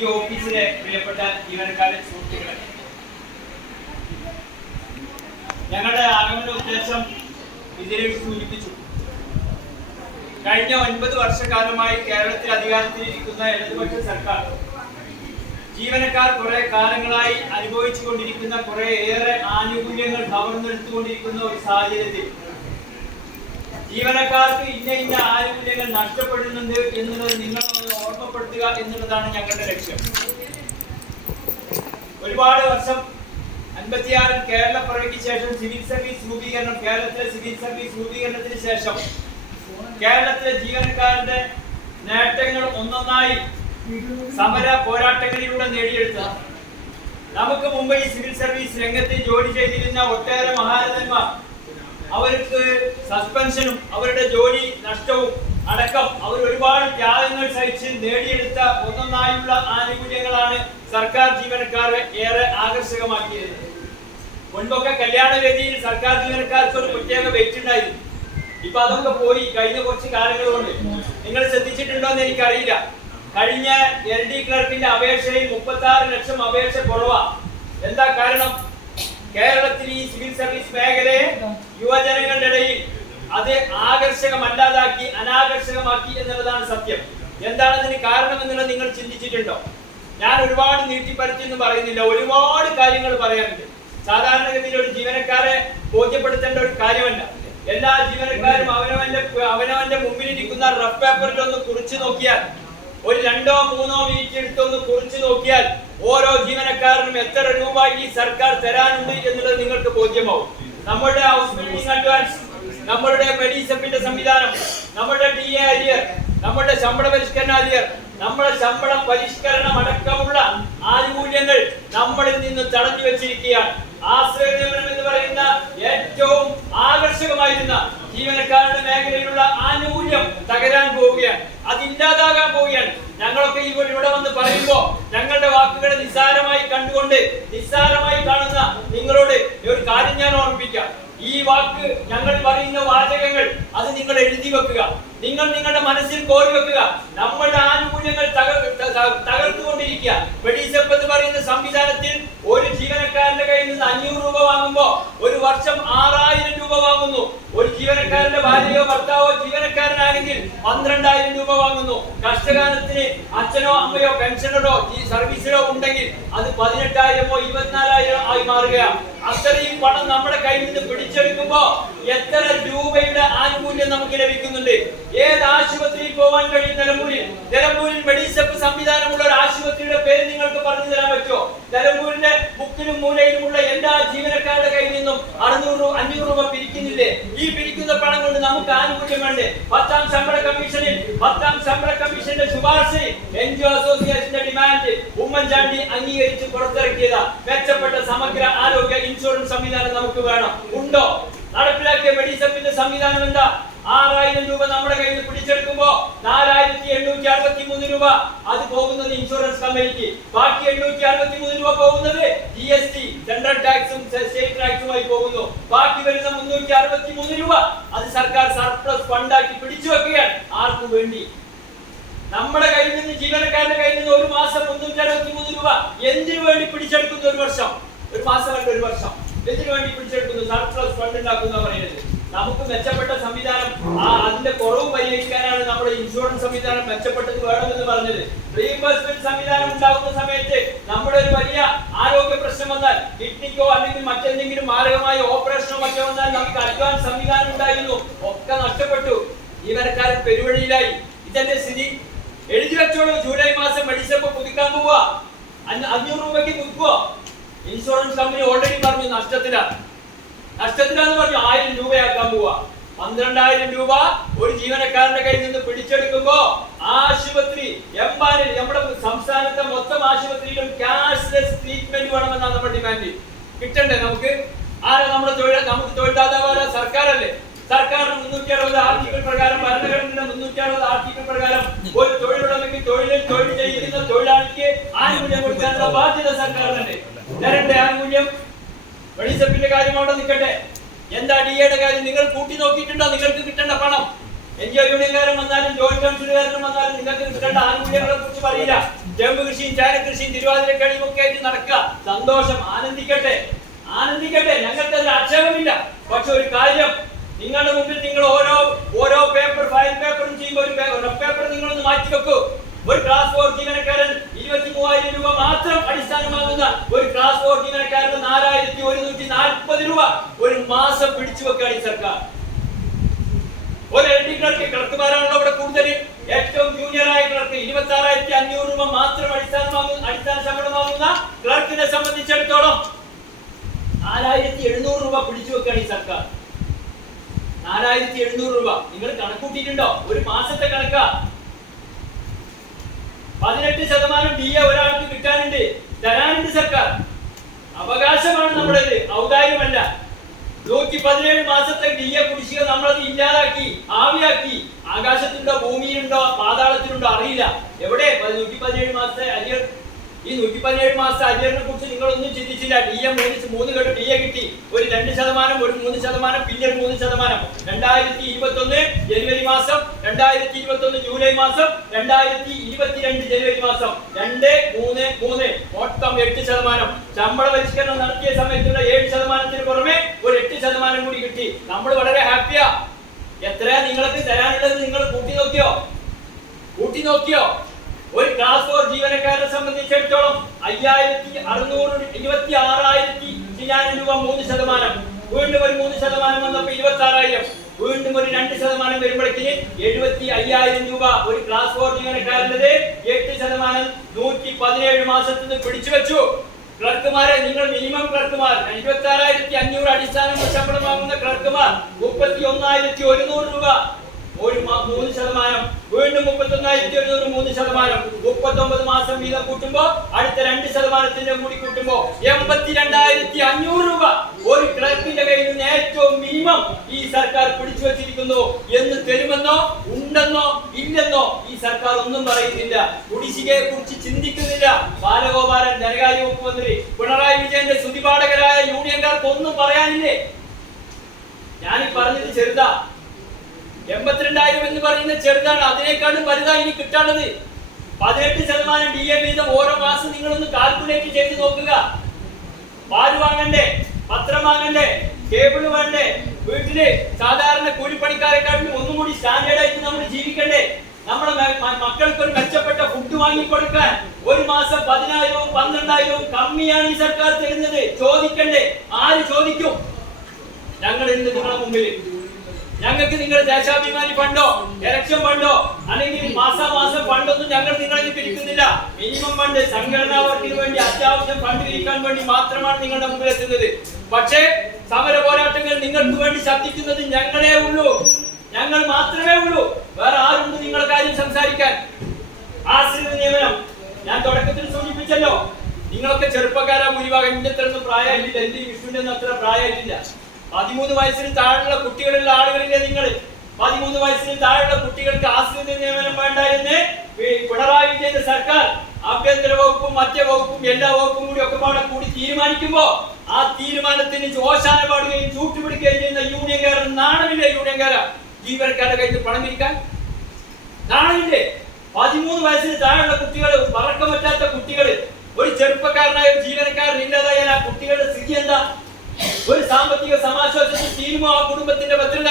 ഈ ഓഫീസിലെ പ്രിയപ്പെട്ട ജീവനക്കാരെ, സുഹൃത്തുക്കളെ, ഞങ്ങളുടെ ആഗമന ഉദ്ദേശം ഇതിലേക്ക് സൂചിപ്പിച്ചു. കഴിഞ്ഞ 9 വർഷക്കാലമായി കേരളത്തിൽ അധികാരത്തിലിരിക്കുന്ന ഇടതുപക്ഷ സർക്കാർ ജീവനക്കാർ കുറെ കാലങ്ങളായി അനുഭവിച്ചു കൊണ്ടിരിക്കുന്ന കുറേയേറെ ആനുകൂല്യങ്ങൾ കവർന്നെടുത്തുകൊണ്ടിരിക്കുന്ന ഒരു സാഹചര്യത്തിൽ ജീവനക്കാർക്ക് ഇന്ന ആനുകൂല്യങ്ങൾ നഷ്ടപ്പെടുന്നുണ്ട് എന്നുള്ളത് നിങ്ങളൊന്ന് ഓർമ്മപ്പെടുത്തുക എന്നുള്ളതാണ് ഞങ്ങളുടെ ലക്ഷ്യം. ഒരുപാട് വർഷം 56 കേരള പിറവിക്ക് ശേഷം സിവിൽ സർവീസ് രൂപീകരണം, കേരളത്തിലെ സിവിൽ സർവീസ് രൂപീകരണത്തിന് ശേഷം കേരളത്തിലെ ജീവനക്കാരുടെ നേട്ടങ്ങൾ ഒന്നൊന്നായി സമര പോരാട്ടങ്ങളിലൂടെ നേടിയെടുത്ത, നമുക്ക് മുമ്പ് ഈ സിവിൽ സർവീസ് രംഗത്ത് ജോലി ചെയ്തിരുന്ന ഒട്ടേറെ മഹാരഥന്മാർ അവർക്ക് സസ്പെൻഷനും അവരുടെ ജോലി നഷ്ടവും അടക്കം അവർ ഒരുപാട് ത്യാഗങ്ങൾ സഹിച്ച് നേടിയെടുത്ത ഒന്നൊന്നായുള്ള ആനുകൂല്യങ്ങളാണ് സർക്കാർ ജീവനക്കാരെ ഏറെ ആകർഷകമാക്കിയത്. മുൻപൊക്കെ കല്യാണ വേദിയിൽ സർക്കാർ ജീവനക്കാർക്ക് ഒരു പ്രത്യേക വെയിറ്റ് ഉണ്ടായിരുന്നു. ഇപ്പൊ അതൊക്കെ പോയി കഴിഞ്ഞ കുറച്ച് കാലങ്ങൾ കൊണ്ട്. നിങ്ങൾ ശ്രദ്ധിച്ചിട്ടുണ്ടോ എന്ന് എനിക്കറിയില്ല. കഴിഞ്ഞ LD ക്ലർക്കിന്റെ അപേക്ഷയിൽ 36 ലക്ഷം അപേക്ഷ കുറവാ. എന്താ കാരണം? കേരളത്തിൽ ഈ സിവിൽ സർവീസ് മേഖലയെ യുവജനങ്ങളുടെ ഇടയിൽ അത് ആകർഷകമല്ലാതാക്കി, അനാകർഷകമാക്കി എന്നുള്ളതാണ് സത്യം. എന്താണ് ഇതിന് കാരണം എന്നുള്ളത് നിങ്ങൾ ചിന്തിച്ചിട്ടുണ്ടോ? ഞാൻ ഒരുപാട് നീട്ടിപ്പരത്തി എന്ന് പറയുന്നില്ല, ഒരുപാട് കാര്യങ്ങൾ പറയാനുണ്ട്. സാധാരണഗതിയിൽ ഒരു ജീവനക്കാരെ ബോധ്യപ്പെടുത്തേണ്ട ഒരു കാര്യമല്ല. എല്ലാ ജീവനക്കാരും അവനവന്റെ മുമ്പിലിരിക്കുന്ന റഫ് പേപ്പറിൽ ഒന്ന് കുറിച്ചു നോക്കിയാൽ, ഒരു 2 or 3 മിനിറ്റ് എടുത്തൊന്ന് കുറിച്ചു നോക്കിയാൽ ഓരോ ജീവനക്കാരനും എത്ര രൂപ ഈ സർക്കാർ തരാനുണ്ട് എന്നുള്ളത് നിങ്ങൾക്ക് ബോധ്യമാവും. നമ്മുടെ ഹൗസ് ബിൽഡിംഗ് അഡ്വാൻസ്, നമ്മളുടെ മെഡിസപ്പിന്റെ സംവിധാനം, നമ്മുടെ DA അരിയർ, നമ്മുടെ ശമ്പള പരിഷ്കരണ അരിയർ, നമ്മുടെ ശമ്പള പരിഷ്കരണം അടക്കമുള്ള ആനുകൂല്യങ്ങൾ നമ്മളിൽ നിന്ന് തടഞ്ഞു വെച്ചിരിക്കുകയാണ്. ആശ്രയ നിയമനം എന്ന് പറയുന്ന ഏറ്റവും ആകർഷകമായിരുന്ന ജീവനക്കാരുടെ മേഖലയിലുള്ള ആനുകൂല്യം തകരാൻ പോവുകയാണ്, അതില്ലാതാകാൻ പോവുകയാണ്. ഞങ്ങളൊക്കെ ഇവിടെ വന്ന് പറയുമ്പോൾ ഞങ്ങളുടെ വാക്കുകളെ നിസ്സാരമായി കണ്ടുകൊണ്ട് നിസ്സാരമായി കാണുന്ന നിങ്ങളോട് ഒരു കാര്യം ഞാൻ ഓർമ്മിപ്പിക്കാം. ഈ വാക്ക്, ഞങ്ങൾ പറയുന്ന വാചകങ്ങൾ, അത് നിങ്ങൾ എഴുതി വെക്കുക, നിങ്ങൾ നിങ്ങളുടെ മനസ്സിൽ കോരി വെക്കുക. നമ്മളുടെ ആനുകൂല്യങ്ങൾ തകർത്തുകൊണ്ടിരിക്കുക. മെഡിസപ്പ് എന്ന് പറയുന്ന സംവിധാനത്തിൽ ഒരു ജീവനക്കാരന്റെ കയ്യിൽ നിന്ന് 500 രൂപ വാങ്ങുമ്പോ ഒരു വർഷം 6000 രൂപ വാങ്ങുന്നു. ഒരു ജീവനക്കാരന്റെ ഭാര്യയോ ഭർത്താവോ ജീവനക്കാരനാണെങ്കിൽ 12000 രൂപ വാങ്ങുന്നു. കഷ്ടകാലത്തിന് അച്ഛനോ അമ്മയോ പെൻഷനറോ ഈ സർവീസിലോ ഉണ്ടെങ്കിൽ അത് 18,000 or 24,000 ആയി മാറുകയാണ്. അത്രയും പണം നമ്മുടെ കയ്യിൽ നിന്ന് പിടിച്ചെടുക്കുമ്പോ എത്ര രൂപയുടെ ആനുകൂല്യം നമുക്ക് ലഭിക്കുന്നുണ്ട്? ഏത് ആശുപത്രിയിൽ പോകാൻ കഴിയും? നിലമ്പൂരിൽ മെഡിസപ്പ് സംവിധാനമുള്ള ഒരു ആശുപത്രിയുടെ പേര് നിങ്ങൾക്ക് പറഞ്ഞു തരാൻ പറ്റുമോ? നിലമ്പൂരിന്റെ മുക്കിലും മൂലയിലുമുള്ള എല്ലാ ജീവനക്കാരുടെ കയ്യിൽ നിന്നും 500 രൂപ പിരിക്കുന്നില്ലേ? ഈ പിരിക്കുന്ന പണം കൊണ്ട് നമുക്ക് ആനുകൂല്യം വേണ്ടേ? 10ാം ശമ്പള കമ്മീഷന്റെ ശുപാർശയിൽ NGO അസോസിയേഷന്റെ ഡിമാൻഡ് ഉമ്മൻചാണ്ടി അംഗീകരിച്ച് പുറത്തിറക്കിയതാ. മെച്ചപ്പെട്ട സമഗ്ര ആരോഗ്യ ഇൻഷുറൻസ് സംവിധാനം നമുക്ക് വേണം. ഉണ്ടോ? നടപ്പിലാക്കിയ മെഡിസപ്പിന്റെ സംവിധാനം എന്താ? 6000 രൂപ നമ്മുടെ കയ്യിൽ നിന്ന് പിടിച്ചെടുക്കുമ്പോ 4863 രൂപ അത് പോകുന്നത് ഇൻഷുറൻസ് കമ്പനിക്ക്. ബാക്കി 863 രൂപ പോകുന്നത് GST, സെൻട്രൽ ടാക്സും സ്റ്റേറ്റ് ടാക്സുമായി പോകുന്നു. ബാക്കി വരുന്ന 363 രൂപ അത് സർക്കാർ സർപ്ലസ് ഫണ്ടാക്കി പിടിച്ചു വെക്കുകയാണ്. ആർക്കു വേണ്ടി? നമ്മുടെ കയ്യിൽ നിന്ന്, ജീവനക്കാരുടെ കയ്യിൽ നിന്ന് ഒരു മാസം 363 രൂപ എന്തിനു വേണ്ടി പിടിച്ചെടുക്കുന്നു? ഒരു വർഷം, ഒരു മാസമല്ല, ഒരു വർഷം എന്തിനു വേണ്ടി പിടിച്ചെടുക്കുന്നു? സർപ്ലസ് ഫണ്ട് ഉണ്ടാക്കുന്ന പറയുന്നത്. നമുക്ക് മെച്ചപ്പെട്ട സംവിധാനം, അതിന്റെ കുറവ് പരിഹരിക്കാനാണ് നമ്മുടെ ഇൻഷുറൻസ് സംവിധാനം മെച്ചപ്പെട്ടത് വേണമെന്ന് പറഞ്ഞത്. റീഇംബേഴ്സ്മെന്റ് സംവിധാനം ഉണ്ടാകുന്ന സമയത്ത് നമ്മുടെ ഒരു വലിയ ആരോഗ്യ പ്രശ്നം വന്നാൽ, കിഡ്നിക്കോ അല്ലെങ്കിൽ മറ്റെന്തെങ്കിലും മാരകമായ ഓപ്പറേഷനോ മറ്റോ വന്നാൽ നമുക്ക് അഡ്വാൻസ് സംവിധാനം ഉണ്ടായിരുന്നു. ഒക്കെ നഷ്ടപ്പെട്ടു. ജീവനക്കാരൻ പെരുവഴിയിലായി. ഇതല്ലേ സ്ഥിതി? എഴുതി വെച്ചോളൂ, ജൂലൈ മാസം മെഡിസപ്പ് പുതുക്കാൻ പോവുക. 500 രൂപയ്ക്ക് പുതുക്കുവോ? ഇൻഷുറൻസ് കമ്പനി ഓൾറെഡി പറഞ്ഞു നഷ്ടത്തിലാന്ന് പറഞ്ഞു 1000 രൂപയാക്കാൻ പോവാ. 12,000 രൂപ ഒരു ജീവനക്കാരന്റെ കയ്യിൽ നിന്ന് പിടിച്ചെടുക്കുമ്പോ ആശുപത്രി എമ്പാനിൽ, നമ്മുടെ സംസ്ഥാനത്തെ മൊത്തം ആശുപത്രിയിലും ക്യാഷ്ലെസ് ട്രീറ്റ്മെന്റ് വേണമെന്നാണ് നമ്മുടെ ഡിമാൻഡ്. കിട്ടണ്ടേ നമുക്ക്? ആരാ നമ്മുടെ നമുക്ക് തൊഴിൽദാതാവായ സർക്കാരല്ലേ? സർക്കാരിന് 360 ആർട്ടിക്കിൾ പ്രകാരം, ഭരണഘടനയുടെ 360 ആർട്ടിക്കിൾ പ്രകാരം ഒരു തൊഴിലുടമയ്ക്ക് തൊഴിൽ ചെയ്യുന്ന തൊഴിലാളിക്ക് ആനുകൂല്യം കൊടുക്കാനുള്ള ബാധ്യത സർക്കാരിനുണ്ട്. തരണ്ടേ ആനുകൂല്യം? മെഡിസപ്പിന്റെ കാര്യം അവിടെ നിൽക്കട്ടെ. എന്താ DAയുടെ കാര്യം? നിങ്ങൾ കൂട്ടി നോക്കിയിട്ടുണ്ടോ? നിങ്ങൾക്ക് കിട്ടേണ്ട പണം NGO യൂണിയൻകാരൻ വന്നാലും ജോയിന്റ് കൗൺസിലുകാരനും വന്നാലും നിങ്ങൾക്ക് കിട്ടേണ്ട ആനുകൂല്യങ്ങളെ കുറിച്ച് പറയില്ല. ചെമ്പ് കൃഷിയും ചേന കൃഷിയും തിരുവാതിരക്കളിയും ഒക്കെ ആയിട്ട് നടക്കുക. സന്തോഷം, ആനന്ദിക്കട്ടെ, ആനന്ദിക്കട്ടെ, ഞങ്ങൾക്ക് അതിൽ ആക്ഷേപമില്ല. പക്ഷെ ഒരു കാര്യം, നിങ്ങളുടെ മുമ്പിൽ നിങ്ങൾ ഓരോ പേപ്പർ ഫയൽ പേപ്പറും ചെയ്യുമ്പോൾ ഒരു റഫ് പേപ്പർ നിങ്ങളൊന്ന് മാറ്റി വെക്കൂ. ഒരു ക്ലാസ് 4 ജീവനക്കാരൻ 23,000 രൂപ മാത്രം അടിസ്ഥാനമാകുന്ന ഒരു ക്ലാസ് 4 ജീവനക്കാരന് 4,140 രൂപ ഒരു മാസം പിടിച്ചു വെക്കുകയാണ് ഈ സർക്കാർ. ഒരു എൽഡി ക്ലർക്ക്, ക്ലർക്കുമാരാണല്ലോ ഇവിടെ കൂടുതൽ. ഏറ്റവും ജൂനിയറായ ക്ലർക്ക് 26,500 രൂപ മാത്രം അടിസ്ഥാന ശമ്പളമാകുന്ന ക്ലർക്കിനെ സംബന്ധിച്ചിടത്തോളം 4,700 രൂപ പിടിച്ചു വെക്കുകയാണ് ഈ സർക്കാർ. 4,700 രൂപ നിങ്ങൾ കണക്കൂട്ടിയിട്ടുണ്ടോ? ഒരു മാസത്തെ കണക്കാ. 18% DA ഒരാൾക്ക് കിട്ടാനുണ്ട്, തരാനുണ്ട് സർക്കാർ. അവകാശമാണ് നമ്മുടേത്, ഔദാര്യമല്ല. 117 മാസത്തെ DA കുടിശ്ശിക നമ്മളത് ഇല്ലാതാക്കി, ആവിയാക്കി. ആകാശത്തുണ്ടോ, ഭൂമിയിലുണ്ടോ, പാതാളത്തിലുണ്ടോ അറിയില്ല. എവിടെ 117 മാസത്തെ അരിയർ? ഈ 117 മാസത്തെ അരിയറിനെ കുറിച്ച് നിങ്ങളൊന്നും ചിന്തിച്ചില്ല. DA 3 ഘട്ടം DA കിട്ടി. ഒരു 2%, ഒരു 3%, പിന്നെ ഒരു 3%. 2021 ജനുവരി മാസം, 2021 ജൂലൈ മാസം, 2022 ജനുവരി മാസം 2, 3, 3 മൊത്തം 8%. ശമ്പള പരിഷ്കരണം നടത്തിയ സമയത്തുള്ള 7%-ന് പുറമെ ഒരു 8% കൂടി കിട്ടി. നമ്മൾ വളരെ ഹാപ്പിയാ. എത്രയാ നിങ്ങൾക്ക് തരാനുള്ളത് നിങ്ങൾ കൂട്ടി നോക്കിയോ? ഒരു ക്ലാസ് 4 ജീവനക്കാരനെ സംബന്ധിച്ചിടത്തോളം 26,000 രൂപ 3%. വീണ്ടും ഒരു 3% വന്നപ്പോൾ 26,000. വീണ്ടും ഒരു 2% വരുമ്പോഴേക്ക് 75,000 രൂപ ഒരു ക്ലാസ് 4 ജീവനക്കാരൻ്റെ 8%. 117 മാസത്തിൽ നിന്ന് പിടിച്ചു വെച്ചു. ക്ലർക്കുമാരെ, നിങ്ങൾ മിനിമം ക്ലർക്കുമാർ 56,500 അടിസ്ഥാന ശമ്പളം വാങ്ങുന്ന ക്ലർക്കുമാർ 31,100 രൂപ ഒരു 3%. വീണ്ടും 31,100 3%. 39 മാസം വീതം കൂട്ടുമ്പോ അടുത്ത 2%-ന്റെ കൂടി കൂട്ടുമ്പോ 82,500 രൂപ ഒരു ക്ലർക്കിന്റെ കയ്യിൽ നിന്ന് ഏറ്റവും മിനിമം ഈ സർക്കാർ പിടിച്ചു വെച്ചിരിക്കുന്നു. എന്ന് തരുമെന്നോ, ഉണ്ടെന്നോ, ഇല്ലെന്നോ ഈ സർക്കാർ ഒന്നും പറയുന്നില്ല. കുടിശ്ശികയെ കുറിച്ച് ചിന്തിക്കുന്നില്ല. ബാലഗോപാലൻ, ധനകാര്യ വകുപ്പ് മന്ത്രി, പിണറായി വിജയന്റെ സ്തുതിപാഠകരായ യൂണിയൻകാർക്ക് ഒന്നും പറയാനില്ലേ? ഞാനീ പറഞ്ഞത് ചെറുതാ. 82,000 എന്ന് പറയുന്നത് ചെറുതാണ്. അതിനേക്കാളും വലുതാ ഇനി കിട്ടാനുള്ളത്. 18% DA വീതം ഓരോ മാസം നിങ്ങളൊന്ന് കാൽക്കുലേറ്റ് ചെയ്ത് നോക്കുക. പാല് വാങ്ങണ്ടേ, പത്രം വാങ്ങണ്ടേ, കേബിൾ വേണ്ടേ, വീട്ടില് സാധാരണ കൂലിപ്പണിക്കാരെക്കാട്ടിലും ഒന്നും കൂടി സ്റ്റാൻഡേർഡ് ആയിട്ട് നമ്മൾ ജീവിക്കണ്ടേ? നമ്മുടെ മക്കൾക്ക് ഒരു മെച്ചപ്പെട്ട ഫുഡ് വാങ്ങിക്കൊടുക്കാൻ ഒരു മാസം 10,000-ഉം 12,000-ഉം കമ്മിയാണ് ഈ സർക്കാർ തരുന്നത്. ചോദിക്കണ്ടേ? ആര് ചോദിക്കും? ഞങ്ങൾ ഇന്ന് നിങ്ങളുടെ മുമ്പിൽ. ഞങ്ങൾക്ക് നിങ്ങൾ ദേശാഭിമാനി ഫണ്ടോ, ഇലക്ഷൻ ഫണ്ടോ, അല്ലെങ്കിൽ മാസാമാസം ഫണ്ടൊന്നും ഞങ്ങൾ നിങ്ങളിൽ പിരിക്കുന്നില്ല. മിനിമം ഫണ്ട് സംഘടനാ വർക്കിന് വേണ്ടി അത്യാവശ്യം ഫണ്ട് പിരിക്കാൻ വേണ്ടി മാത്രമാണ് നിങ്ങളുടെ മുമ്പിൽ എത്തുന്നത്. പക്ഷേ സമര പോരാട്ടങ്ങൾ നിങ്ങൾക്ക് വേണ്ടി ശബ്ദിക്കുന്നത് ഞങ്ങളേ ഉള്ളൂ, ഞങ്ങൾ മാത്രമേ ഉള്ളൂ. വേറെ ആരുണ്ട് നിങ്ങളുടെ കാര്യം സംസാരിക്കാൻ? ആശ്രിത നിയമനം ഞാൻ തുടക്കത്തിൽ സൂചിപ്പിച്ചല്ലോ. നിങ്ങളൊക്കെ ചെറുപ്പക്കാരാ ഭൂരിഭാഗം. എന്റെ അത്രയൊന്നും പ്രായമായിട്ടില്ല, എന്റെ വിഷ്ണുവിന്റെ ഒന്നും അത്ര പ്രായമായിട്ടില്ല. 13 വയസ്സിന് താഴെയുള്ള കുട്ടികളുള്ള ആളുകളില്ലേ നിങ്ങൾ? 13 വയസ്സിന് താഴെയുള്ള കുട്ടികൾക്ക് ആശ്രിത നിയമനം വേണ്ട എന്ന് പിണറായി വിജയന്റെ സർക്കാർ ആഭ്യന്തര വകുപ്പും മറ്റേ വകുപ്പും എല്ലാ വകുപ്പും കൂടി തീരുമാനിക്കുമ്പോ ആ തീരുമാനത്തിന് ഓശാന പാടുകയും ചൂട്ടുപിടിക്കുകയും ചെയ്യുന്ന യൂണിയൻകാരൻ നാണമില്ലേ? യൂണിയൻകാരാ ജീവനക്കാരുടെ കയ്യിൽ പണം ഇരിക്കാൻ നാണമില്ലേ? 13 വയസ്സിന് താഴെയുള്ള കുട്ടികൾ, പറക്കം പറ്റാത്ത കുട്ടികൾ, ഒരു ചെറുപ്പക്കാരനായ ഒരു ജീവനക്കാരൻ ഇല്ലാതായാൽ ആ കുട്ടികളുടെ സ്ഥിതി എന്താ? ഒരു സാമ്പത്തിക സമാശ്വാസത്തിൽ തീരുമോ ആ കുടുംബത്തിന്റെ ഭദ്രത?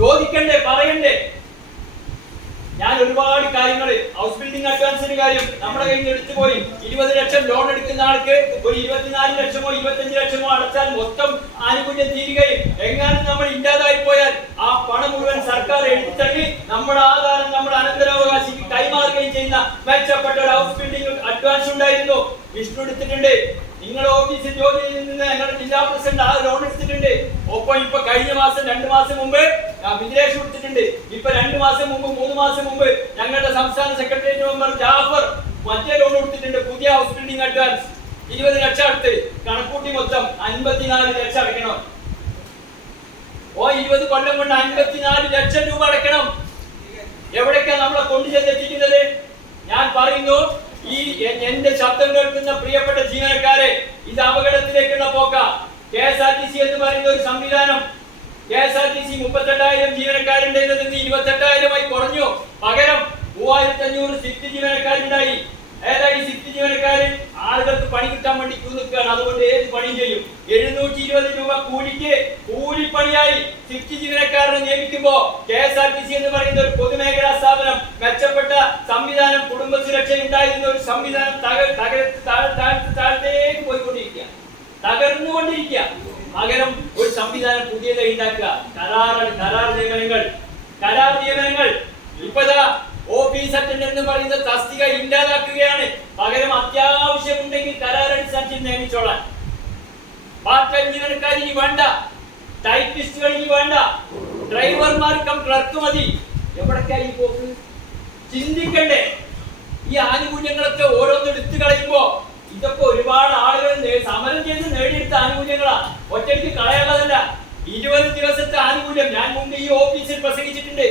ചോദിക്കണ്ടേ, പറയണ്ടേ? ഞാൻ ഒരുപാട് കാര്യങ്ങൾ, ഹൗസ് ബിൽഡിംഗ് അഡ്വാൻസിന്റെ കാര്യം നമ്മുടെ കയ്യിൽ നിന്ന് എടുത്തുപോയി. 20 ലക്ഷം ലോൺ എടുക്കുന്ന ആൾക്ക് ഒരു 24 ലക്ഷമോ 25 ലക്ഷമോ അടച്ചാൽ മൊത്തം ആനുകൂല്യം തീരുകയും എങ്ങാനും നമ്മൾ ഇല്ലാതായി പോയാൽ ആ പണം മുഴുവൻ സർക്കാർ എടുത്തള്ളി നമ്മുടെ ആധാരം നമ്മുടെ അനന്തരാവകാശിക്ക് കൈമാറുകയും ചെയ്യുന്ന മെച്ചപ്പെട്ട ഒരു ഹൗസ് ബിൽഡിംഗ് അഡ്വാൻസ് ഉണ്ടായിരുന്നു. വിഷ്ണു എടുത്തിട്ടുണ്ട്. നിങ്ങളുടെ ഓഫീസിൽ ജോലി ചെയ്യുന്ന ഞങ്ങളുടെ ജില്ലാ പ്രസിഡന്റ് ആ ലോൺ എടുത്തിട്ടുണ്ട്. ഒപ്പം ഇപ്പൊ കഴിഞ്ഞ മാസം 2 മാസം മുമ്പ് വിജിലേഷ് കൊടുത്തിട്ടുണ്ട്. ഇപ്പൊ 2 മാസം മുമ്പ് 3 മാസം മുമ്പ് ഞങ്ങളുടെ സംസ്ഥാന സെക്രട്ടേറിയറ്റ് മെമ്പർ ജാഫർ മറ്റേ ലോൺ കൊടുത്തിട്ടുണ്ട്. പുതിയ ഹൗസ് ബിൽഡിംഗ് അഡ്വാൻസ് 20 ലക്ഷം അടുത്ത് കണക്കൂട്ടി മൊത്തം 54 ലക്ഷം അടയ്ക്കണം. 20 കൊല്ലം കൊണ്ട് 54 ലക്ഷം രൂപ അടയ്ക്കണം. എവിടേക്കാണ് നമ്മളെ കൊണ്ടുചെന്നെത്തിക്കുന്നത്? ഞാൻ പറയുന്നു, ഈ എന്റെ ശബ്ദം കേൾക്കുന്ന പ്രിയപ്പെട്ട ജീവനക്കാരെ, ഇത് അപകടത്തിലേക്കുള്ള പോക്ക. KSRTC എന്ന് പറയുന്ന ഒരു സംവിധാനം KSRTC 38,000 ജീവനക്കാരുണ്ട് എന്നതിൽ 28,000 കുറഞ്ഞു. പകരം 3,500 സ്വിഫ്റ്റ് ജീവനക്കാരുണ്ടായി. ഏതായി സ്വിഫ്റ്റ് ജീവനക്കാരൻ? ആളുകൾക്ക് പണി കിട്ടാൻ വേണ്ടി ക്യൂ നിൽക്കുകയാണ്. അതുകൊണ്ട് ഏത് പണിയും ചെയ്യും. 720 രൂപ കൂലിക്ക് കൂലിപ്പണിയായി സ്വിഫ്റ്റ് ജീവനക്കാരനെ നിയമിക്കുമ്പോ KSRTC എന്ന് പറയുന്ന ഒരു പൊതുമേഖലാ സ്ഥാപനം, മെച്ചപ്പെട്ട സംവിധാനം, കുടുംബ സുരക്ഷ ഉണ്ടായിരുന്ന ഒരു സംവിധാനം താഴത്തേക്ക് പോയിക്കൊണ്ടിരിക്കുക, തകർന്നുകൊണ്ടിരിക്കുക. പകരം ഒരു സംവിധാനം പുതിയതായി ഉണ്ടാക്കുക. കരാർ നിയമനങ്ങൾ. ഇപ്പതാ ഓഫീസ് അറ്റൻഡന്റ് എന്ന് പറയുന്ന തസ്തിക ഇല്ലാതാക്കുകയാണ്. പകരം അത്യാവശ്യമുണ്ടെങ്കിൽ കരാർ അടിസ്ഥാനത്തിൽ നിയമിച്ചോളാൻ. പാർട്ട് ടൈം ജീവനക്കാർ ഇനി വേണ്ട, ടൈപ്പിസ്റ്റുകൾ ഇനി വേണ്ട, ഡ്രൈവർമാർക്കും ക്ലർക്ക് മതി. എവിടേക്കായി പോക്ക്? ചിന്തിക്കണ്ടേ? ഈ ആനുകൂല്യങ്ങളൊക്കെ ഓരോന്നും എടുത്തു കളയുമ്പോ ഇതൊക്കെ ഒരുപാട് ആളുകൾ സമരം ചെയ്ത് നേടിയെടുത്ത ആനുകൂല്യങ്ങളാ, ഒറ്റയ്ക്ക് കളയാനുള്ളതല്ല. 20 ദിവസത്തെ ആനുകൂല്യം ഞാൻ മുമ്പ് ഈ ഓഫീസിൽ പ്രസംഗിച്ചിട്ടുണ്ട്.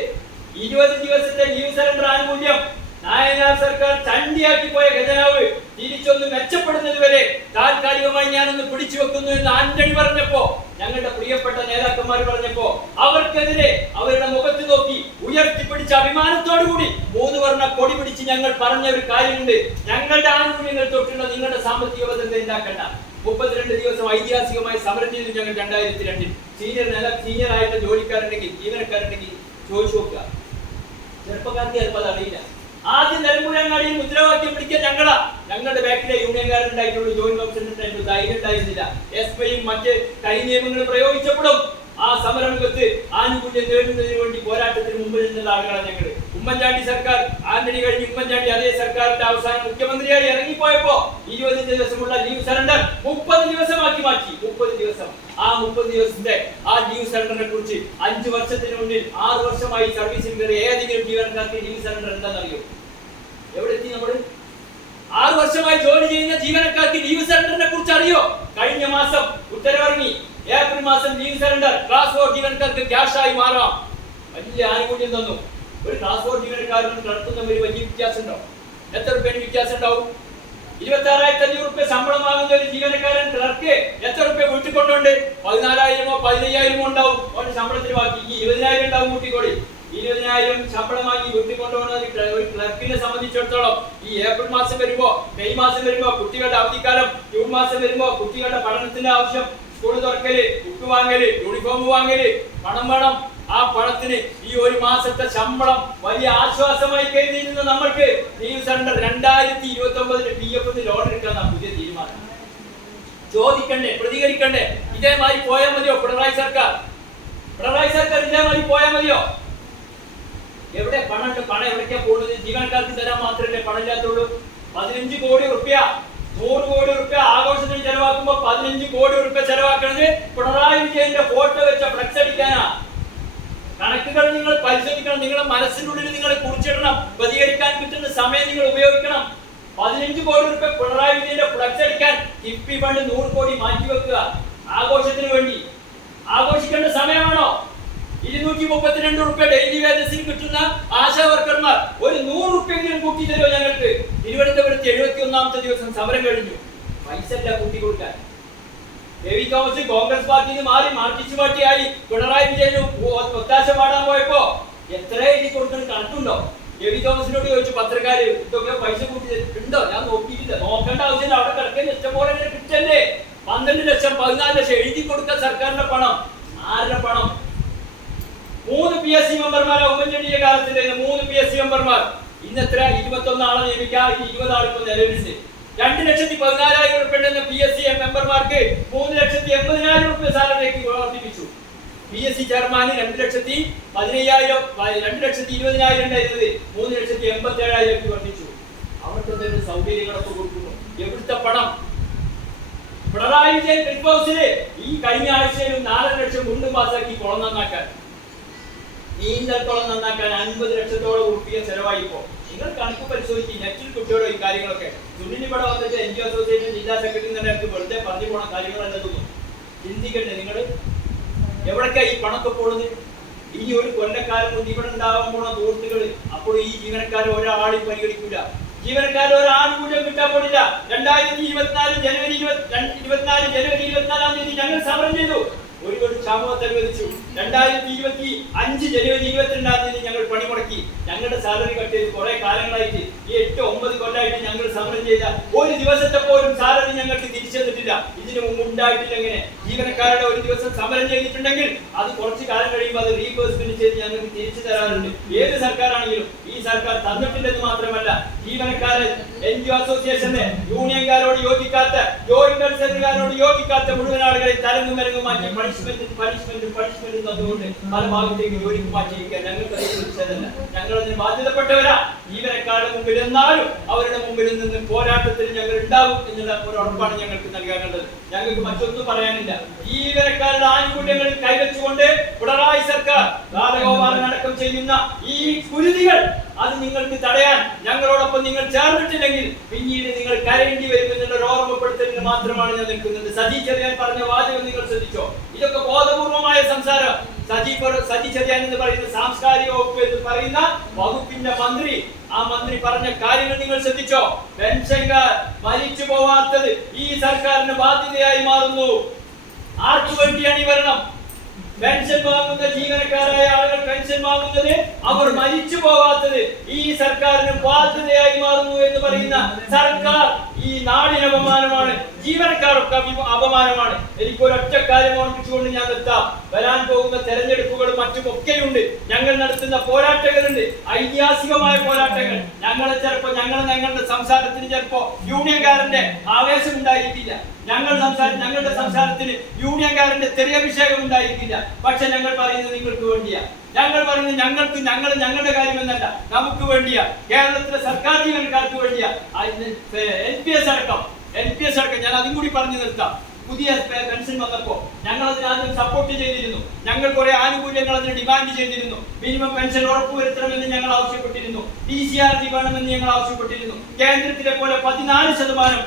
20 ദിവസത്തെ ലീവ് സറണ്ടർ ആനുകൂല്യം നായനാർ സർക്കാർ ചണ്ടിയാക്കി പോയ ഖജനാവ് തിരിച്ചൊന്ന് മെച്ചപ്പെടുന്നത് വരെ താൽക്കാലികമായി ഞാനൊന്ന് പിടിച്ചു വെക്കുന്നു എന്ന് ആന്റണി പറഞ്ഞപ്പോ, ഞങ്ങളുടെ പ്രിയപ്പെട്ട നേതാക്കന്മാർ പറഞ്ഞപ്പോ, അവർക്കെതിരെ അവരുടെ മുഖത്ത് നോക്കി ഉയർത്തിപ്പിടിച്ച അഭിമാനത്തോടു കൂടി 3 വർണ്ണ കൊടി പിടിച്ച് ഞങ്ങൾ പറഞ്ഞ ഒരു കാര്യമുണ്ട്. ഞങ്ങളുടെ ആനുകൂല്യങ്ങൾ തൊട്ടുള്ള നിങ്ങളുടെ സാമ്പത്തിക ഭദ്രത ഉണ്ടാക്കണ്ട. 32 ദിവസം ഐതിഹാസികമായി സമരം ചെയ്തു ഞങ്ങൾ 2002. സീനിയർ ആയിട്ട് ജോലിക്കാരുണ്ടെങ്കിൽ, ജീവനക്കാരുണ്ടെങ്കിൽ ചോദിച്ചു നോക്കുക. ചെറുപ്പക്കാർക്ക് ചിലപ്പോൾ അത് അറിയില്ല. ആദ്യം നിലമ്പൂരങ്ങാടിയിൽ മുദ്രാവാക്യം പിടിക്കാൻ ഞങ്ങളുടെ ബാക്കിലെ യൂണിയൻകാരുണ്ടായിട്ടുള്ളൂ. ജോയിന്റ് കൗൺസിലിന് ധൈര്യം ഉണ്ടായിരുന്നില്ല. എസ്പിയും മറ്റ് കൈ നിയമങ്ങൾ പ്രയോഗിച്ചപ്പോഴും ആ സമരമുഖത്ത് ആനുകൂല്യം നേടുന്നതിന് വേണ്ടി പോരാട്ടത്തിന് മുമ്പിൽ നിന്നുള്ള ആളുകളാണ് ഞങ്ങൾ. ഉമ്മൻചാണ്ടി സർക്കാർ, ആന്റണി കഴിഞ്ഞ് ഉമ്മൻചാണ്ടി അതേ സർക്കാരിന്റെ അവസാനം മുഖ്യമന്ത്രിയായി ഇറങ്ങിപ്പോയപ്പോ 20 ദിവസമുള്ള ലീവ് സറണ്ടർ 30 ദിവസമാക്കി മാറ്റി. 30 ദിവസം. ആ 30 ദിവസത്തെ ആ ലീവ് സറണ്ടറിനെ കുറിച്ച് 5 വർഷത്തിനുള്ളിൽ 6 വർഷമായി സർവീസിൽ കയറിയ ഏതെങ്കിലും ജീവനക്കാർക്ക് ലീവ് സറണ്ടർ എന്താണെന്നറിയോ? എവിടെ എത്തി നമ്മൾ? 6 വർഷമായി ജോലി ചെയ്യുന്ന ജീവനക്കാർക്ക് ലീവ് സറണ്ടറിനെ കുറിച്ച് അറിയോ? കഴിഞ്ഞ മാസം ഉത്തരവിറങ്ങി. ഏപ്രിൽ മാസം ലീവ് സറണ്ടർ ക്ലാസ് 4 ജീവനക്കാർക്ക് ക്യാഷായി മാറാം. വലിയ ആനുകൂല്യം തന്നു. ഒരു ക്ലാസ് 4 ജീവനക്കാരനും നടത്തുന്ന ഒരു വലിയ വ്യത്യാസം ഉണ്ടാവും. എത്ര രൂപയുടെ വ്യത്യാസം ഉണ്ടാവും? 26,500 രൂപ ശമ്പളം വാങ്ങുന്ന ഒരു ജീവനക്കാരൻ ക്ലർക്ക് എത്ര രൂപ വീട്ടിൽ കൊണ്ടുണ്ട്? 14,000 15,000 ഉണ്ടാവും. അവന്റെ ശമ്പളത്തിന് ബാക്കി 20,000 ഉണ്ടാവും. കൂട്ടിക്കോടി 20,000 ശമ്പളം വാങ്ങി വീട്ടിൽ കൊണ്ടുപോകുന്ന ഒരു ക്ലർക്കിനെ സംബന്ധിച്ചിടത്തോളം ഈ ഏപ്രിൽ മാസം വരുമ്പോ, മെയ് മാസം വരുമ്പോ കുട്ടികളുടെ അവധിക്കാലം, ജൂൺ മാസം വരുമ്പോ കുട്ടികളുടെ പഠനത്തിന്റെ ആവശ്യം, സ്കൂൾ തുറക്കല്, ബുക്ക് വാങ്ങല്, യൂണിഫോം വാങ്ങല്, പണം വേണം. ആ പണത്തിന് ഈ ഒരു മാസത്തെ ശമ്പളം വലിയ ആശ്വാസമായി കരുതിയിരുന്ന നമ്മൾക്ക് ലീവ് സറണ്ടർ 2029 PF ലോൺ എടുക്കാനാണ് പുതിയ തീരുമാനം. ചോദിക്കണ്ടേ? പ്രതികരിക്കണ്ടേ? ഇതേമാതിരി പോയാൽ മതിയോ പിണറായി സർക്കാർ ഇതേമാതിരി പോയാൽ മതിയോ? എവിടെ പണമുണ്ട്? പണം എവിടേക്കാ പോകുന്നത്? ജീവനക്കാർക്ക് തരാൻ മാത്രമല്ലേ പണമില്ലാത്തുള്ളൂ. 15 കോടി റുപ്യ, 100 കോടി റുപ്യ ആഘോഷത്തിന് ചെലവാക്കുമ്പോ 15 കോടി റുപ്യ ചെലവാക്കണത് പിണറായി വിജയന്റെ ഫോട്ടോ വെച്ച ഫ്ലക്സ് അടിക്കാനാ. കണക്കുകൾ നിങ്ങൾ പരിശോധിക്കണം. നിങ്ങളുടെ മനസ്സിനുള്ളിൽ നിങ്ങൾ കുറിച്ചിടണം. പ്രതികരിക്കാൻ കിട്ടുന്ന സമയം നിങ്ങൾ ഉപയോഗിക്കണം. 15 കോടി റുപ്യ പിണറായി വിജയന്റെ ഫ്ലക്സ് അടിക്കാൻ കിഫ്ബി ഫണ്ട് 100 കോടി മാറ്റിവെക്കുക ആഘോഷത്തിന് വേണ്ടി. ആഘോഷിക്കേണ്ട സമയമാണോ? 232 റുപ്യ ഡെയിലി വേജസിന് കിട്ടുന്ന ആശാ വർക്കർമാർ ഒരു 100 റുപ്യെങ്കിലും കൂട്ടി തരുമോ ഞങ്ങൾക്ക്? തിരുവനന്തപുരത്ത് 71ാമത്തെ ദിവസം സമരം കഴിഞ്ഞു. പൈസ ഇല്ല കൂട്ടി കൊടുക്കാൻ. രവി തോമസ് കോൺഗ്രസ് പാർട്ടിയിൽ നിന്ന് മാറി മാർക്സിസ്റ്റ് പാർട്ടിയായി പിണറായി വിജയന് ഒത്താശ പാടാൻ പോയപ്പോ എത്ര എഴുതി കൊടുക്കുന്ന കണക്കുണ്ടോ? രവി തോമസിനോട് ചോദിച്ചു പത്രക്കാര്, ഇതൊക്കെ പൈസ കൂട്ടി ഉണ്ടോ? ഞാൻ നോക്കിയിട്ടില്ല. നോക്കേണ്ട ആവശ്യമില്ല. അവിടെ കിടക്കുന്ന ഇഷ്ടംപോലെ കിട്ടല്ലേ? 12 ലക്ഷം 14 ലക്ഷം എഴുതി കൊടുക്കാൻ സർക്കാരിന്റെ പണം. ആരുടെ പണം? 3 PSC മെമ്പർമാരാ ഉമ്മൻചാണ്ടിയുടെ കാലത്തിന്റെ 3 PSC മെമ്പർമാർ. ഇന്നെത്ര? 21 ആളെ നിയമിക്കാം. 20 ആളിപ്പോ നിലവിലുണ്ട്. 2,14,000 രൂപ PSC മെമ്പർമാർക്ക് 3,80,000 രൂപ സാലറിക്ക് വർദ്ധിപ്പിച്ചു. PSC ചെയർമാന് 2,15,000 2,20,000 ഉണ്ടായിരുന്നത് 3,87,000 വർദ്ധിച്ചു. അവർക്ക് സൗകര്യങ്ങളൊക്കെ കൊടുക്കുന്നു. എവിടുത്തെ പണം? പിണറായി വിജയൻ ക്ലിഫ് ഹൗസില് ഈ കഴിഞ്ഞ ആഴ്ചയിലും 4 ലക്ഷം മുണ്ട് പാസാക്കി കുളം നന്നാക്കാൻ, നീന്തൽക്കുളം നന്നാക്കാൻ 50 ലക്ഷത്തോളം രൂപ ചെലവായിപ്പോ. നിങ്ങൾ കണക്ക് പരിശോധിക്കും. നെറ്റിൽ കുട്ടിയോടോ ഈ കാര്യങ്ങളൊക്കെ. സുനിൽ ഇവിടെ വന്നിട്ട് NGO അസോസിയേഷൻ ജില്ലാ സെക്രട്ടറി നേരത്തെ വെറുതെ പറഞ്ഞു പോണ കാര്യങ്ങളല്ല തോന്നുന്നു. ചിന്തിക്കണ്ടേ നിങ്ങൾ? എവിടേക്കാ ഈ പണമൊക്കെ പോണത്? ഇനി ഒരു കൊല്ലക്കാലം മുതൽ ഇവിടെ ഉണ്ടാവാൻ പോണ ദൂർത്തുകൾ. അപ്പോൾ ഈ ജീവനക്കാരെ ഒരാളും പരിഗണിക്കൂല. ജീവനക്കാരെ ഒരാനുകൂല്യം കിട്ടാൻ പോണില്ല. 2024 ജനുവരി 24 ഞങ്ങൾ സമരം ചെയ്തു. ഒരു കോടി ക്ഷാമബത്ത അനുവദിച്ചു. 2025 ജനുവരി 22-ാം തീയതി ഞങ്ങൾ പണിമുടക്കി. ഞങ്ങളുടെ സാലറി കട്ട് ചെയ്ത് കുറെ കാലങ്ങളായിട്ട് ഈ 8-9 കൊല്ലമായിട്ട് ഞങ്ങൾ സമരം ചെയ്ത ഒരു ദിവസത്തെ പോലും സാലറി ഞങ്ങൾക്ക് തിരിച്ചു തന്നിട്ടില്ല. ഇതിനു മുമ്പ് ഉണ്ടായിട്ടില്ല. എങ്ങനെ ജീവനക്കാരുടെ ഒരു ദിവസം സമരം ചെയ്തിട്ടുണ്ടെങ്കിൽ അത് കുറച്ച് കാലം കഴിയുമ്പോൾ അത് റീഇംബേഴ്സ്മെന്റ് ചെയ്ത് ഞങ്ങൾക്ക് തിരിച്ചു തരാറുണ്ട്. ഏത് സർക്കാരാണെങ്കിലും ഈ സർക്കാർ തന്നിട്ടില്ലെന്ന് മാത്രമല്ല, ജീവനക്കാരെ NGO അസോസിയേഷന്റെ യൂണിയൻകാരോട് യോജിക്കാത്ത, ജോയിന്റ് വെൽഫെയർകാരോട് യോജിക്കാത്ത മുഴുവൻ ആളുകളെ തലങ്ങും മരങ്ങും മാറ്റി പണിഷ്മെന്റ് തന്നുകൊണ്ട് പല ഭാഗത്തേക്ക് ജോലിക്ക് മാറ്റിയിരിക്കാൻ ഞങ്ങൾക്ക് തിരിച്ചതല്ല. ഞങ്ങൾ അതിന് ബാധ്യതപ്പെട്ടവരാ. ജീവനക്കാരുടെ മുമ്പിൽ എന്നാലും അവരുടെ മുമ്പിൽ നിന്ന് പോരാട്ടത്തിൽ ഞങ്ങൾ ഉണ്ടാകും എന്നുള്ള ഒരു ഉറപ്പാണ് ഞങ്ങൾക്ക് നൽകാനുള്ളത്. ഞങ്ങൾക്ക് മറ്റൊന്നും പറയാനില്ല. ജീവനക്കാരുടെ ആനുകൂല്യങ്ങളിൽ കൈവച്ചുകൊണ്ട് പിണറായി സർക്കാർ ബാലഗോപാലൻ അടക്കം ചെയ്യുന്ന ഈ കുരുതികൾ അത് നിങ്ങൾക്ക് തടയാൻ ഞങ്ങളോടൊപ്പം നിങ്ങൾ ചേർന്നിട്ടില്ലെങ്കിൽ പിന്നീട് നിങ്ങൾ കരയേണ്ടി വരും എന്നുള്ള ഒരു ഓർമ്മപ്പെടുത്തലിന് മാത്രമാണ് ഞാൻ നിൽക്കുന്നത്. സജി ചെറിയാൻ പറഞ്ഞ വാചകം നിങ്ങൾ ശ്രദ്ധിച്ചോ? ഇതൊക്കെ ബോധപൂർവമായ സംസാരം. സജി ചെറിയാൻ എന്ന് പറയുന്ന സാംസ്കാരിക വകുപ്പ് എന്ന് പറയുന്ന വകുപ്പിന്റെ മന്ത്രി, ആ മന്ത്രി പറഞ്ഞ കാര്യങ്ങൾ നിങ്ങൾ ശ്രദ്ധിച്ചോ? പെൻഷൻകാർ മരിച്ചു പോവാത്തത് ഈ സർക്കാരിന് ബാധ്യതയായി മാറുന്നു. ആർക്കു വേണ്ടിയാണ് ഈ ഭരണം? പെൻഷൻ വാങ്ങുന്ന ജീവനക്കാരായ ആളുകൾ പെൻഷൻ വാങ്ങുന്നത്, അവർ മരിച്ചു പോവാത്തത് ഈ സർക്കാരിന് ബാധ്യതയായി മാറുന്നു എന്ന് പറയുന്ന സർക്കാർ ഈ നാടിന് അപമാനമാണ്, ജീവനക്കാർക്ക് അപമാനമാണ്. എനിക്ക് ഒരൊറ്റ കാര്യം ഓർമ്മിച്ചുകൊണ്ട് ഞാൻ നിർത്താം. വരാൻ പോകുന്ന തെരഞ്ഞെടുപ്പുകളും മറ്റുമൊക്കെയുണ്ട്. ഞങ്ങൾ നടത്തുന്ന പോരാട്ടങ്ങളുണ്ട്, ഐതിഹാസികമായ പോരാട്ടങ്ങൾ. ഞങ്ങളുടെ സംസാരത്തിന് ചിലപ്പോ യൂണിയൻകാരന്റെ ആവേശം ഉണ്ടായിരിക്കില്ല, ഞങ്ങളുടെ സംസാരത്തിന് യൂണിയൻകാരന്റെ തെറിയഭിഷേകം ഉണ്ടായിരിക്കില്ല. പക്ഷെ ഞങ്ങൾ പറയുന്നത് നിങ്ങൾക്ക് വേണ്ടിയാ. ഞങ്ങൾ പറയുന്നത് ഞങ്ങളുടെ കാര്യമെന്നല്ല, നമുക്ക് വേണ്ടിയാ. കേരളത്തിലെ സർക്കാർ ജീവനക്കാർക്ക് വേണ്ടിയാ. NPS അടക്കം ഞാൻ അതും കൂടി പറഞ്ഞു നിർത്താം. പുതിയ പെൻഷൻ വന്നപ്പോ ഞങ്ങൾ അതിന് ആദ്യം സപ്പോർട്ട് ചെയ്തിരുന്നു. ഞങ്ങൾ കുറെ ആനുകൂല്യങ്ങൾ അതിന് ഡിമാൻഡ് ചെയ്തിരുന്നു. മിനിമം പെൻഷൻ ഉറപ്പുവരുത്തണമെന്ന് ഞങ്ങൾ ആവശ്യപ്പെട്ടിരുന്നു. TCRG വേണമെന്ന് ഞങ്ങൾ ആവശ്യപ്പെട്ടിരുന്നു. കേന്ദ്രത്തിലെ പോലെ 14%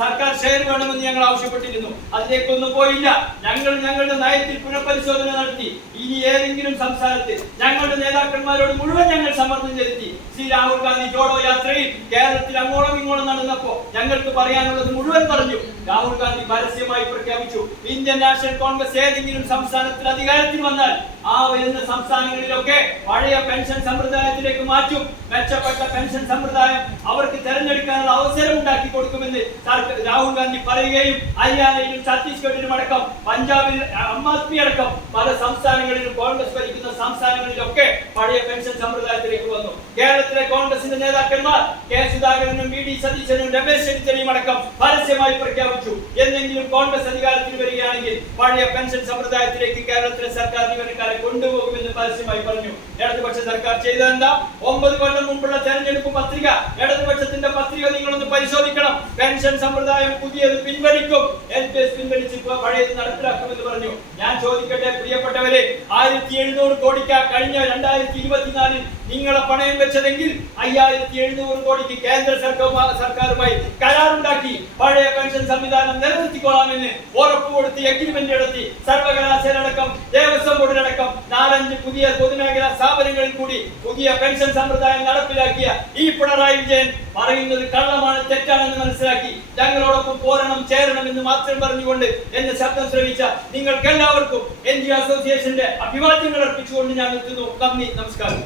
സർക്കാർ ഷെയർ വേണമെന്ന് ഞങ്ങൾ ആവശ്യപ്പെട്ടിരുന്നു. അതിലേക്കൊന്നും പോയില്ല. ഞങ്ങളുടെ നയത്തിൽ പുനഃപരിശോധന നടത്തി. ഇനി ഏതെങ്കിലും സംസ്ഥാനത്ത് ഞങ്ങളുടെ നേതാക്കന്മാരോട് മുഴുവൻ ഞങ്ങൾ സമ്മർദ്ദം ചെലുത്തി. ശ്രീ രാഹുൽ ഗാന്ധി ജോഡോ യാത്രയിൽ കേരളത്തിൽ അങ്ങോളം ഇങ്ങോളം നടന്നപ്പോ ഞങ്ങൾക്ക് പറയാനുള്ളത് മുഴുവൻ പറഞ്ഞു. രാഹുൽ ഗാന്ധി പരസ്യമായി പ്രഖ്യാപിച്ചു, ഇന്ത്യൻ നാഷണൽ കോൺഗ്രസ് ഏതെങ്കിലും സംസ്ഥാനത്തിൽ അധികാരത്തിൽ വന്നാൽ ആ വരുന്ന സംസ്ഥാനങ്ങളിലൊക്കെ പഴയ പെൻഷൻ സമ്പ്രദായത്തിലേക്ക് മാറ്റും. മെച്ചപ്പെട്ട പെൻഷൻ സമ്പ്രദായം അവർക്ക് തെരഞ്ഞെടുക്കാനുള്ള അവസരം ഉണ്ടാക്കി കൊടുക്കുമെന്ന് രാഹുൽ ഗാന്ധി പറയുകയും ഹരിയാനയിലും ഛത്തീസ്ഗഡിലും അടക്കം പഞ്ചാബിൽ ആം ആദ്മി അടക്കം പല സംസ്ഥാനങ്ങളിലും കോൺഗ്രസ് ഭരിക്കുന്ന സംസ്ഥാനങ്ങളിലൊക്കെ പഴയ പെൻഷൻ സമ്പ്രദായത്തിലേക്ക് വന്നു. കേരളത്തിലെ കോൺഗ്രസിന്റെ നേതാക്കന്മാർ K. സുധാകരനും VD സതീശനും രമേശ് ചെന്നിത്തലയും അടക്കം പരസ്യമായി പ്രഖ്യാപിച്ചു, എന്തെങ്കിലും കോൺഗ്രസ് അധികാരത്തിൽ വരികയാണെങ്കിൽ പഴയ പെൻഷൻ സമ്പ്രദായത്തിലേക്ക് കേരളത്തിലെ സർക്കാർ ജീവനക്കാരെ കൊണ്ടുപോകുമെന്ന് പരസ്യമായി പറഞ്ഞു. ഇടതുപക്ഷ സർക്കാർ ചെയ്തതെന്താ? 9 കൊല്ലം മുമ്പുള്ള തെരഞ്ഞെടുപ്പ് പത്രിക, ഇടതുപക്ഷത്തിന്റെ പത്രിക നിങ്ങളൊന്ന് പരിശോധിക്കണം. പെൻഷൻ സമ്പ്രദായം പുതിയത് പിൻവലിക്കും, NPS പിൻവലിച്ച് പഴയത് നടപ്പിലാക്കുമെന്ന് പറഞ്ഞു. ഞാൻ ചോദിക്കട്ടെ പ്രിയപ്പെട്ടവരെ, 1700 കോടിക്ക് കഴിഞ്ഞ 2024 നിങ്ങളെ പണയം വെച്ചതെങ്കിൽ 5700 കോടിക്ക് കേന്ദ്ര സർക്കാരുമായി കരാറുണ്ടാക്കി പഴയ പെൻഷൻ സംവിധാനം നിലനിർത്തിക്കൊള്ളാമെന്ന് ഉറപ്പുകൊടുത്ത് എഗ്രിമെന്റ് നടത്തി. സർവകലാശാല അടക്കം ദേവസ്വം ബോർഡിനടക്കം 4-5 പുതിയ പൊതുമേഖലാ സ്ഥാപനങ്ങളിൽ കൂടി പുതിയ പെൻഷൻ സമ്പ്രദായം നടപ്പിലാക്കിയ ഈ പിണറായി വിജയൻ പറയുന്നത് കള്ളമാണ്, തെറ്റാണെന്ന് മനസ്സിലാക്കി ഞങ്ങളോടൊപ്പം പോരണം, ചേരണം എന്ന് മാത്രം പറഞ്ഞുകൊണ്ട് എന്റെ ശബ്ദം ശ്രവിച്ച നിങ്ങൾക്ക് എല്ലാവർക്കും NGO അസോസിയേഷന്റെ അഭിവാദ്യങ്ങൾ അർപ്പിച്ചുകൊണ്ട് ഞാൻ നിർത്തുന്നു. നന്ദി, നമസ്കാരം.